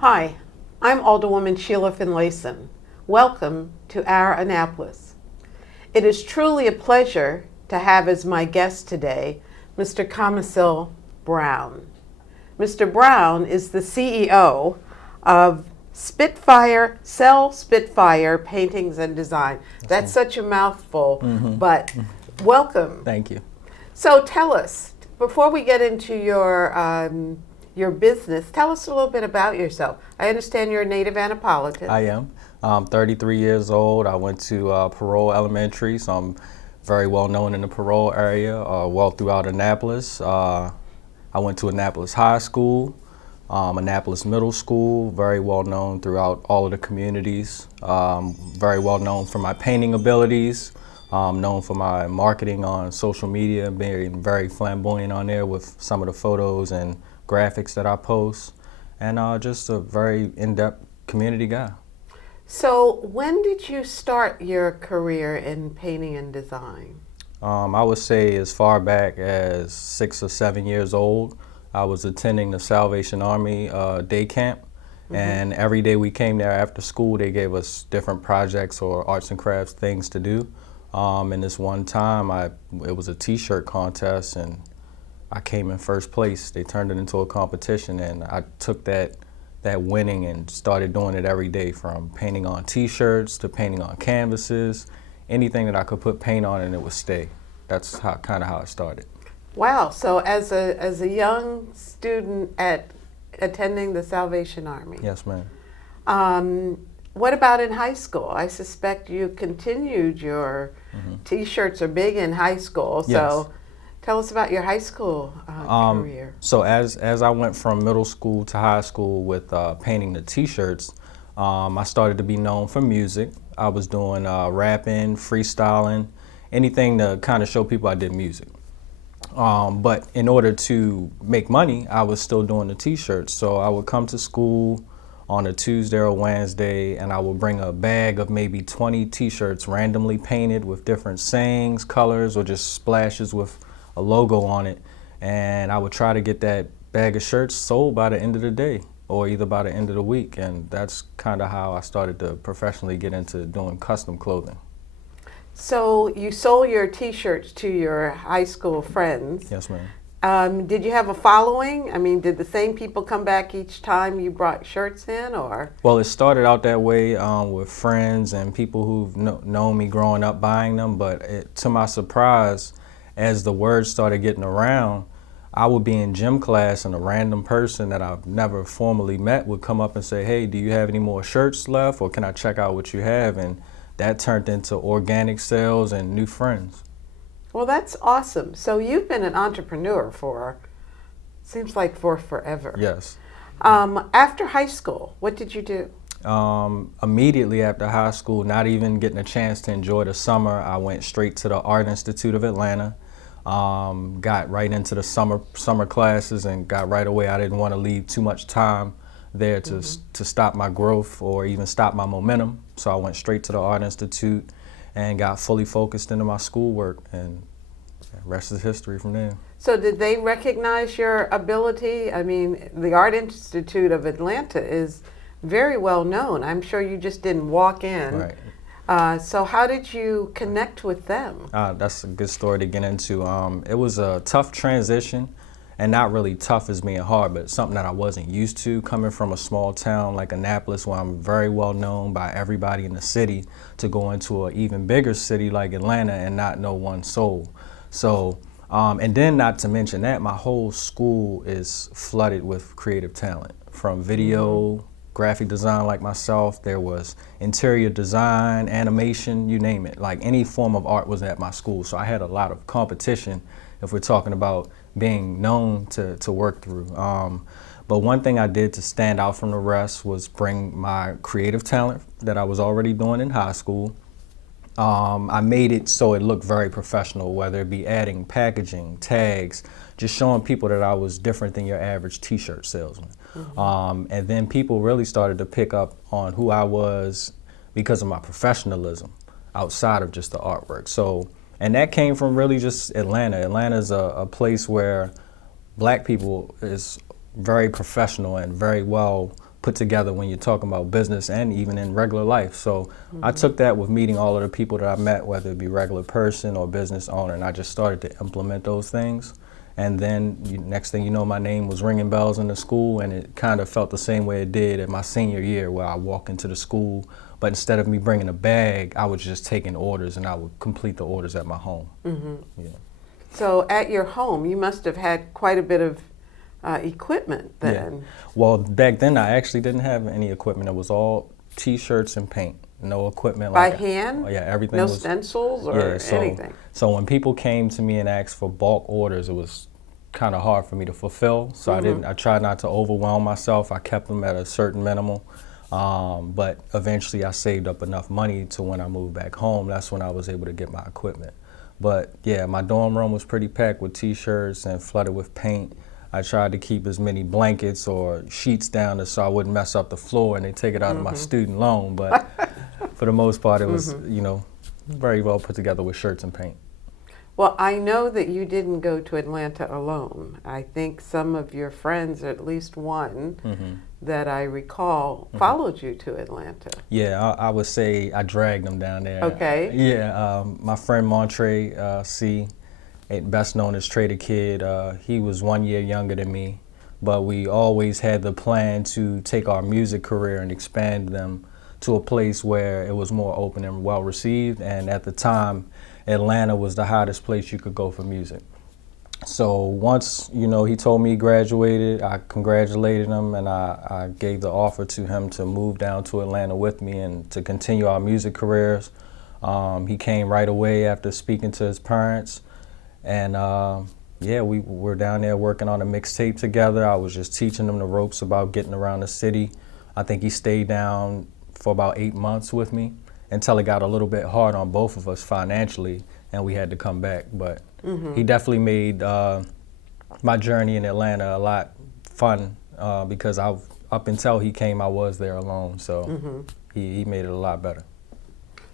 Hi, I'm Alderwoman Sheila Finlayson. Welcome to our Annapolis. It is truly a pleasure to have as my guest today Mr. Kamisil Brown. Mr. Brown is the CEO of Spitfire, Sell Spitfire Paintings and Design. That's such a mouthful, but welcome. Thank you. So tell us, before we get into your business, tell us a little bit about yourself. I understand you're a native Annapolitan. I am. I'm 33 years old. I went to Parole Elementary, so I'm very well known in the Parole area, well throughout Annapolis. I went to Annapolis High School, Annapolis Middle School, very well known throughout all of the communities. Very well known for my painting abilities, known for my marketing on social media, being very flamboyant on there with some of the photos and graphics that I post, and just a very in-depth community guy. So when did you start your career in painting and design? I would say as far back as 6 or 7 years old. I was attending the Salvation Army day camp, and every day we came there after school, they gave us different projects or arts and crafts things to do. And this one time, it was a t-shirt contest, and I came in first place. They turned it into a competition, and I took that winning and started doing it every day, from painting on t-shirts to painting on canvases, anything that I could put paint on and it would stay. That's kind of how it started. Wow, so as a young student at attending the Salvation Army. Yes, ma'am. What about in high school? I suspect you continued your t-shirts are big in high school, so Yes. tell us about your high school career. So as I went from middle school to high school with painting the t-shirts, I started to be known for music. I was doing rapping, freestyling, anything to kind of show people I did music. But in order to make money, I was still doing the t-shirts. So I would come to school on a Tuesday or Wednesday, and I would bring a bag of maybe 20 t-shirts randomly painted with different sayings, colors, or just splashes with a logo on it. And I would try to get that bag of shirts sold by the end of the day, or either by the end of the week. And that's kind of how I started to professionally get into doing custom clothing. So you sold your t-shirts to your high school friends. Yes, ma'am. Did you have a following? I mean, did the same people come back each time you brought shirts in, or? Well, it started out that way with friends and people who've known me growing up buying them, but to my surprise, as the word started getting around, I would be in gym class and a random person that I've never formally met would come up and say, "Hey, do you have any more shirts left, or can I check out what you have?" And that turned into organic sales and new friends. Well, that's awesome. So you've been an entrepreneur seems like for forever. Yes. After high school, what did you do? Immediately after high school, not even getting a chance to enjoy the summer, I went straight to the Art Institute of Atlanta. Got right into the summer classes and got right away. I didn't want to leave too much time there to stop my growth or even stop my momentum. So I went straight to the Art Institute and got fully focused into my schoolwork, and the rest is history from there. So did they recognize your ability? I mean, the Art Institute of Atlanta is very well known. I'm sure you just didn't walk in. Right. So how did you connect with them? That's a good story to get into. It was a tough transition, and not really tough as being hard, but something that I wasn't used to, coming from a small town like Annapolis, where I'm very well known by everybody in the city, to go into an even bigger city like Atlanta and not know one soul. So, and then not to mention that, my whole school is flooded with creative talent, from video, graphic design like myself. There was interior design, animation, you name it. Like any form of art was at my school. So I had a lot of competition if we're talking about being known to work through. But one thing I did to stand out from the rest was bring my creative talent that I was already doing in high school. I made it so it looked very professional, whether it be adding packaging, tags, just showing people that I was different than your average t-shirt salesman. And then people really started to pick up on who I was because of my professionalism outside of just the artwork. So, and that came from really just Atlanta. Atlanta is a place where black people is very professional and very well put together when you're talking about business and even in regular life. So I took that with meeting all of the people that I met, whether it be regular person or business owner, and I just started to implement those things. And then next thing you know, my name was ringing bells in the school, and it kind of felt the same way it did in my senior year, where I walk into the school, but instead of me bringing a bag, I was just taking orders, and I would complete the orders at my home. Yeah. So at your home, you must have had quite a bit of equipment then. Yeah. Well, back then I actually didn't have any equipment. It was all T-shirts and paint. No equipment. By like hand? Yeah, everything No was stencils or anything? So when people came to me and asked for bulk orders, it was kind of hard for me to fulfill. So I tried not to overwhelm myself. I kept them at a certain minimal. But eventually I saved up enough money to when I moved back home, that's when I was able to get my equipment. But yeah, my dorm room was pretty packed with T-shirts and flooded with paint. I tried to keep as many blankets or sheets down so I wouldn't mess up the floor and they take it out of my student loan. But for the most part, it was, very well put together with shirts and paint. Well, I know that you didn't go to Atlanta alone. I think some of your friends, at least one that I recall, followed you to Atlanta. Yeah, I would say I dragged them down there. Okay. Yeah, my friend Montre C, best known as Trey the Kid, he was 1 year younger than me, but we always had the plan to take our music career and expand them to a place where it was more open and well received, and at the time, Atlanta was the hottest place you could go for music. So once, he told me he graduated, I congratulated him, and I gave the offer to him to move down to Atlanta with me and to continue our music careers. He came right away after speaking to his parents, and yeah, we were down there working on a mixtape together. I was just teaching him the ropes about getting around the city. I think he stayed down for about 8 months with me until it got a little bit hard on both of us financially, and we had to come back. But he definitely made my journey in Atlanta a lot fun because up until he came, I was there alone. So he made it a lot better.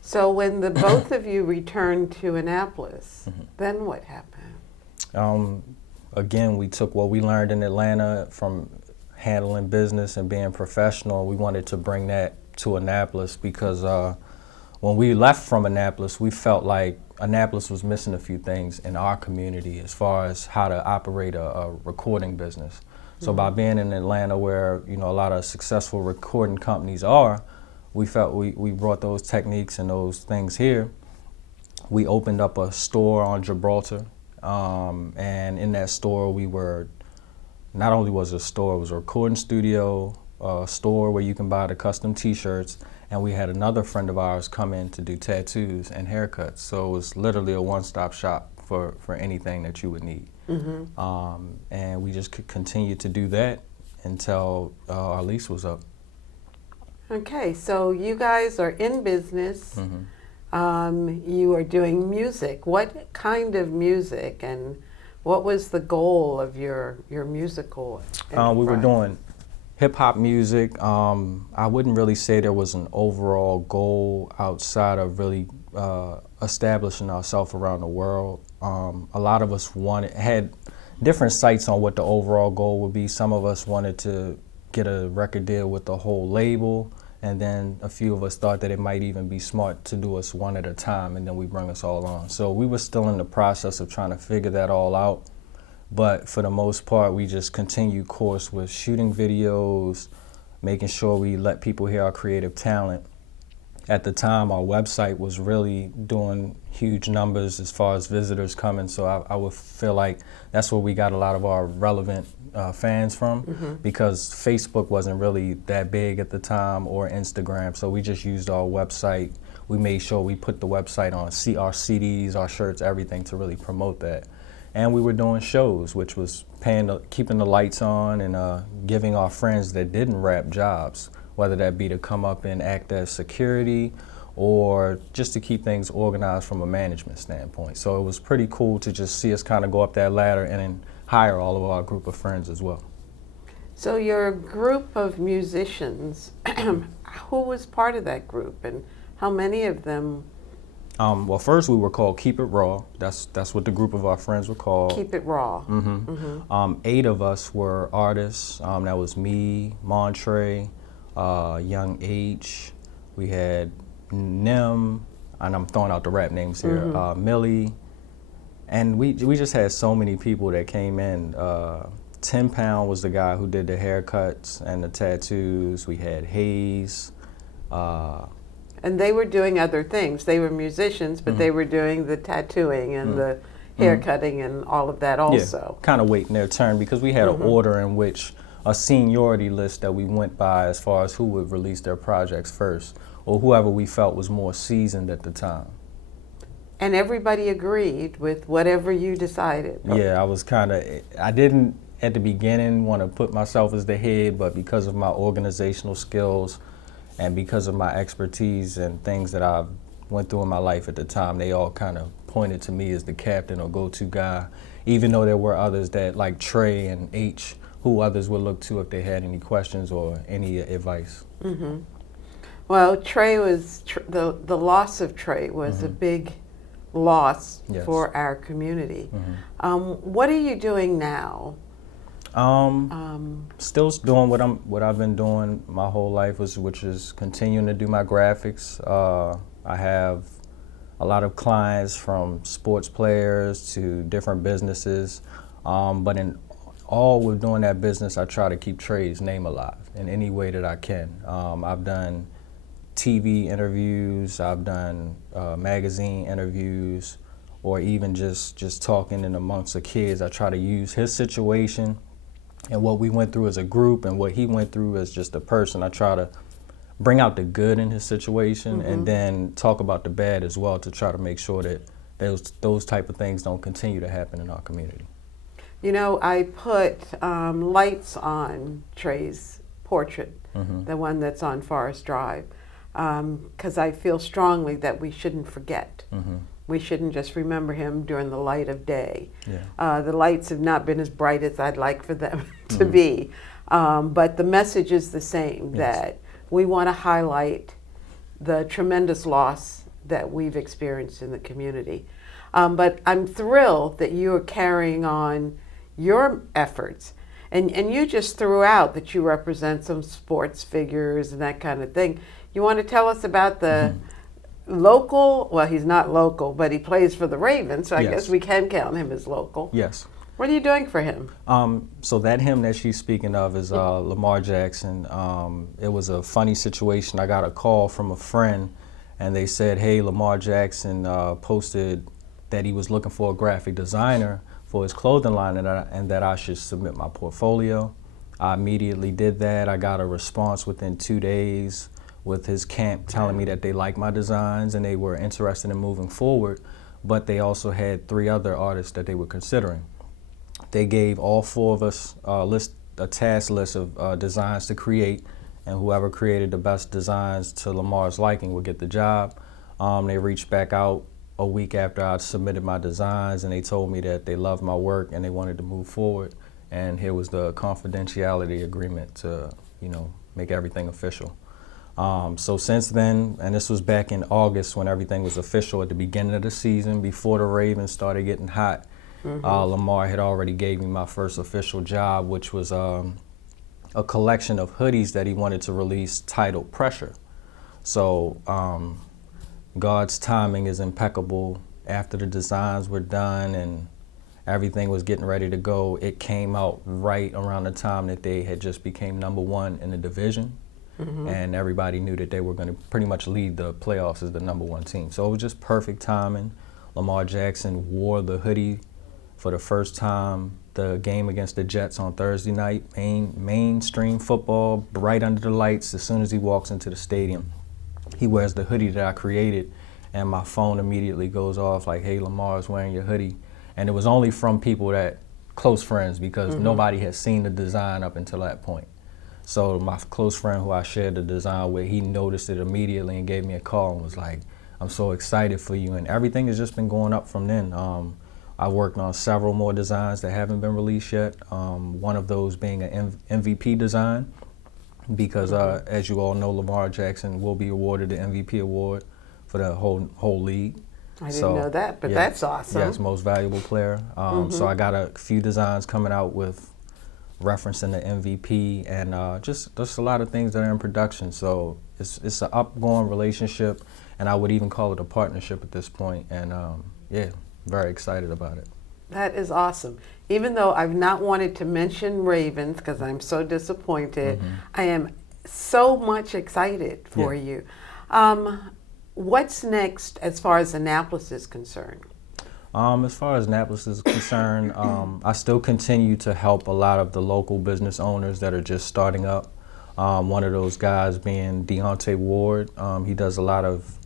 So when the both of you returned to Annapolis, then what happened? Again, we took what we learned in Atlanta from handling business and being professional. We wanted to bring that to Annapolis because when we left from Annapolis, we felt like Annapolis was missing a few things in our community as far as how to operate a recording business. So by being in Atlanta where, a lot of successful recording companies are, we felt we brought those techniques and those things here. We opened up a store on Gibraltar, and in that store we were, not only was it a store, it was a recording studio, a store where you can buy the custom T-shirts, and we had another friend of ours come in to do tattoos and haircuts. So it was literally a one-stop shop for anything that you would need. And we just could continue to do that until our lease was up. Okay, so you guys are in business. You are doing music. What kind of music, and what was the goal of your musical enterprise? We were doing hip-hop music. I wouldn't really say there was an overall goal outside of really establishing ourselves around the world. A lot of us had different sights on what the overall goal would be. Some of us wanted to get a record deal with the whole label, and then a few of us thought that it might even be smart to do us one at a time, and then we bring us all on. So we were still in the process of trying to figure that all out. But for the most part, we just continued course with shooting videos, making sure we let people hear our creative talent. At the time, our website was really doing huge numbers as far as visitors coming, so I would feel like that's where we got a lot of our relevant fans from, because Facebook wasn't really that big at the time, or Instagram, so we just used our website. We made sure we put the website on our CDs, our shirts, everything to really promote that. And we were doing shows, which was keeping the lights on and giving our friends that didn't rap jobs, whether that be to come up and act as security or just to keep things organized from a management standpoint. So it was pretty cool to just see us kind of go up that ladder and then hire all of our group of friends as well. So your group of musicians, who was part of that group, and how many of them? Well, first we were called Keep It Raw. That's what the group of our friends were called. Keep It Raw. 8 of us were artists. That was me, Montre, Young H. We had Nim, and I'm throwing out the rap names here. Millie, and we just had so many people that came in. 10 Pound was the guy who did the haircuts and the tattoos. We had Hayes. And they were doing other things. They were musicians, but they were doing the tattooing and the hair cutting and all of that also. Yeah, kind of waiting their turn because we had an order in which a seniority list that we went by as far as who would release their projects first or whoever we felt was more seasoned at the time. And everybody agreed with whatever you decided. Yeah, I didn't at the beginning want to put myself as the head, but because of my organizational skills and because of my expertise and things that I went through in my life at the time, they all kind of pointed to me as the captain or go-to guy, even though there were others that, like Trey and H, who others would look to if they had any questions or any advice. Well, Trey was, the loss of Trey was a big loss for our community. What are you doing now? Still doing what I've been doing my whole life, which is continuing to do my graphics. I have a lot of clients from sports players to different businesses, but in all with doing that business, I try to keep Treys' name alive in any way that I can. I've done TV interviews, I've done magazine interviews, or even just talking in amongst the kids. I try to use his situation and what we went through as a group and what he went through as just a person. I try to bring out the good in his situation and then talk about the bad as well to try to make sure that those type of things don't continue to happen in our community. You know, I put lights on Trey's portrait, the one that's on Forest Drive, because I feel strongly that we shouldn't forget. We shouldn't just remember him during the light of day. The lights have not been as bright as I'd like for them to be, but the message is the same, that we want to highlight the tremendous loss that we've experienced in the community. But I'm thrilled that you are carrying on your efforts. And you just threw out that you represent some sports figures and that kind of thing. You want to tell us about the local, well, he's not local, but he plays for the Ravens, so I guess we can count him as local. Yes. What are you doing for him? So that him that she's speaking of is Lamar Jackson. It was a funny situation. I got a call from a friend, and they said, hey, Lamar Jackson posted that he was looking for a graphic designer for his clothing line and that I should submit my portfolio. I immediately did that. I got a response within 2 days with his camp telling me that they liked my designs and they were interested in moving forward, but they also had 3 other artists that they were considering. They gave all 4 of us a task list of designs to create, and whoever created the best designs to Lamar's liking would get the job. They reached back out a week after I submitted my designs, and they told me that they loved my work and they wanted to move forward. And here was the confidentiality agreement to, make everything official. So since then, and this was back in August when everything was official at the beginning of the season, before the Ravens started getting hot, Lamar had already gave me my first official job, which was a collection of hoodies that he wanted to release titled Pressure. So God's timing is impeccable. After the designs were done and everything was getting ready to go, it came out right around the time that they had just became #1 in the division. And everybody knew that they were going to pretty much lead the playoffs as the #1 team. So it was just perfect timing. Lamar Jackson wore the hoodie for the first time the game against the Jets on Thursday night, mainstream football, right under the lights. As soon as he walks into the stadium, he wears the hoodie that I created, and my phone immediately goes off like, hey, Lamar's wearing your hoodie. And it was only from people close friends, because nobody had seen the design up until that point. So my close friend who I shared the design with, he noticed it immediately and gave me a call and was like, I'm so excited for you. And everything has just been going up from then. I worked on several more designs that haven't been released yet. One of those being an MVP design, because as you all know, Lamar Jackson will be awarded the MVP award for the whole league. I didn't know that, but that's awesome. Yes, most valuable player. So I got a few designs coming out with referencing the MVP, and just a lot of things that are in production. So it's an upgoing relationship, and I would even call it a partnership at this point. And yeah, very excited about it. That is awesome. Even though I've not wanted to mention Ravens because I'm so disappointed, I am so much excited for you. What's next as far as Annapolis is concerned? As far as Annapolis is concerned, I still continue to help a lot of the local business owners that are just starting up. One of those guys being Deontay Ward. He does a lot of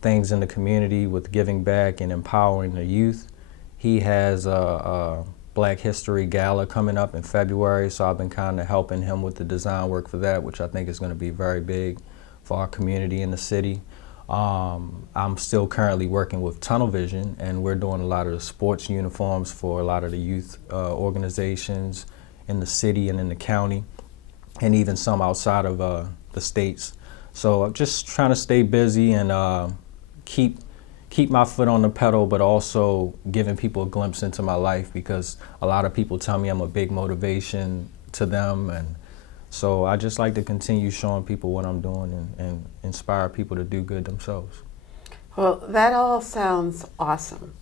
things in the community with giving back and empowering the youth. He has a Black History Gala coming up in February, so I've been kind of helping him with the design work for that, which I think is going to be very big for our community in the city. I'm still currently working with Tunnel Vision, and we're doing a lot of the sports uniforms for a lot of the youth organizations in the city and in the county, and even some outside of the states. So I'm just trying to stay busy and keep my foot on the pedal, but also giving people a glimpse into my life, because a lot of people tell me I'm a big motivation to them, and so I just like to continue showing people what I'm doing and inspire people to do good themselves. Well, that all sounds awesome.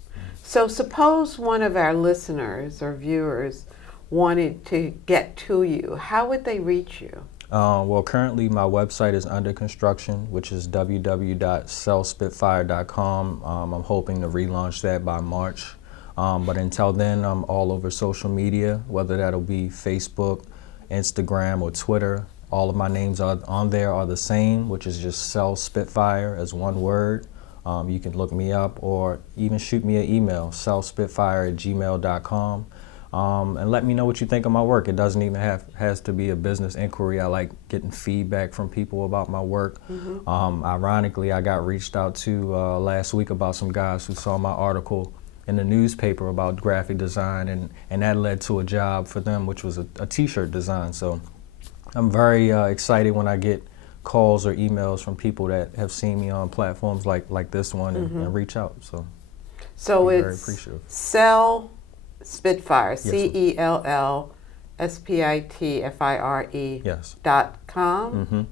So suppose one of our listeners or viewers wanted to get to you. How would they reach you? Well, currently my website is under construction, which is www.sellspitfire.com. I'm hoping to relaunch that by March. But until then, I'm all over social media, whether that'll be Facebook, Instagram, or Twitter. All of my names on there are the same, which is just Sell Spitfire as one word. You can look me up or even shoot me an email, sellspitfire@gmail.com. And let me know what you think of my work. It doesn't even has to be a business inquiry. I like getting feedback from people about my work. Ironically, I got reached out to last week about some guys who saw my article in the newspaper about graphic design, and that led to a job for them, which was a t-shirt design. So I'm very excited when I get calls or emails from people that have seen me on platforms like this one and reach out. So I'm very it's appreciative. Sell Spitfire, Yes, CELLSPITFIRE.com.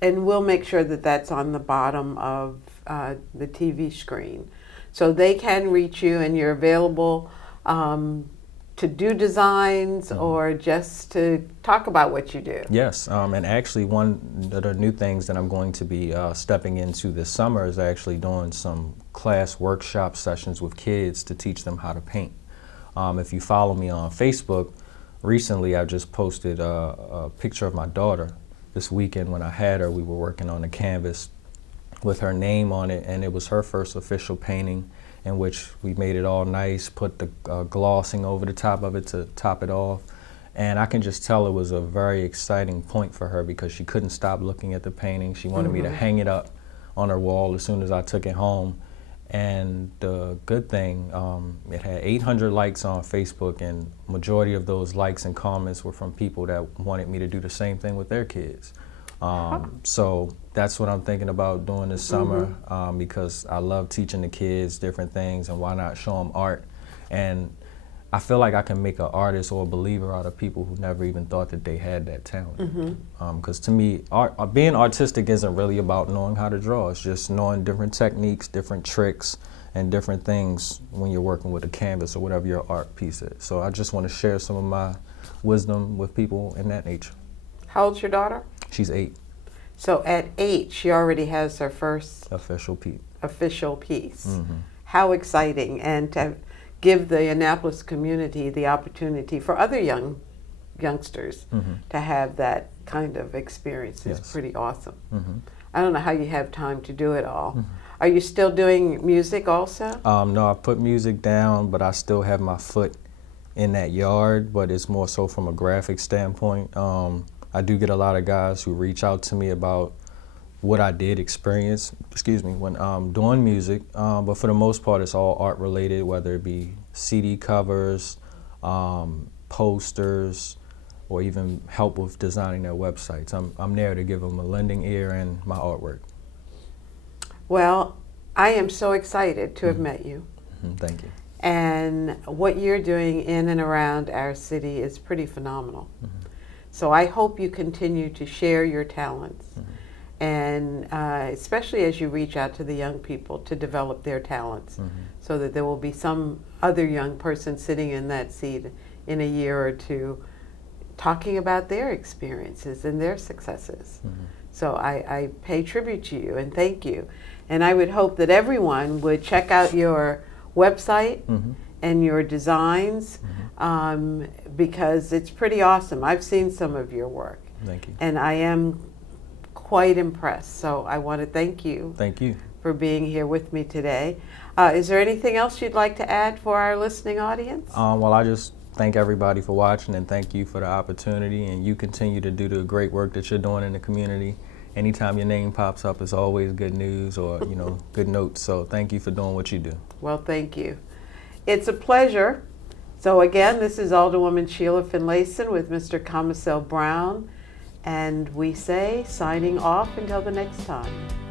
And we'll make sure that that's on the bottom of the TV screen. So they can reach you, and you're available to do designs or just to talk about what you do. Yes, and actually one of the new things that I'm going to be stepping into this summer is actually doing some class workshop sessions with kids to teach them how to paint. If you follow me on Facebook, recently I just posted a picture of my daughter. This weekend when I had her, we were working on a canvas with her name on it, and it was her first official painting, in which we made it all nice, put the glossing over the top of it to top it off. And I can just tell it was a very exciting point for her, because she couldn't stop looking at the painting. She wanted me to hang it up on her wall as soon as I took it home. And the good thing, it had 800 likes on Facebook, and majority of those likes and comments were from people that wanted me to do the same thing with their kids. So that's what I'm thinking about doing this summer, because I love teaching the kids different things, and why not show them art. And I feel like I can make an artist or a believer out of people who never even thought that they had that talent. Because to me, being artistic isn't really about knowing how to draw. It's just knowing different techniques, different tricks, and different things when you're working with a canvas or whatever your art piece is. So I just want to share some of my wisdom with people in that nature. How old's your daughter? She's 8. So at 8, she already has her first Official piece. How exciting, and to give the Annapolis community the opportunity for other youngsters to have that kind of experience is pretty awesome. I don't know how you have time to do it all. Are you still doing music also? No, I put music down, but I still have my foot in that yard, but it's more so from a graphic standpoint. I do get a lot of guys who reach out to me about what I did experience, when doing music, but for the most part it's all art related, whether it be CD covers, posters, or even help with designing their websites. I'm there to give them a lending ear and my artwork. Well, I am so excited to have met you. Thank you. And what you're doing in and around our city is pretty phenomenal. So I hope you continue to share your talents, and especially as you reach out to the young people to develop their talents, so that there will be some other young person sitting in that seat in a year or two talking about their experiences and their successes. So I pay tribute to you and thank you. And I would hope that everyone would check out your website and your designs, because it's pretty awesome. I've seen some of your work. Thank you. And I am quite impressed. So I want to thank you. Thank you For being here with me today. Is there anything else you'd like to add for our listening audience? Well, I just thank everybody for watching, and thank you for the opportunity, and you continue to do the great work that you're doing in the community. Anytime your name pops up, it's always good news or good notes. So thank you for doing what you do. Well, thank you. It's a pleasure. So again, this is Alderwoman Sheila Finlayson with Mr. Commissel Brown, and we say signing off until the next time.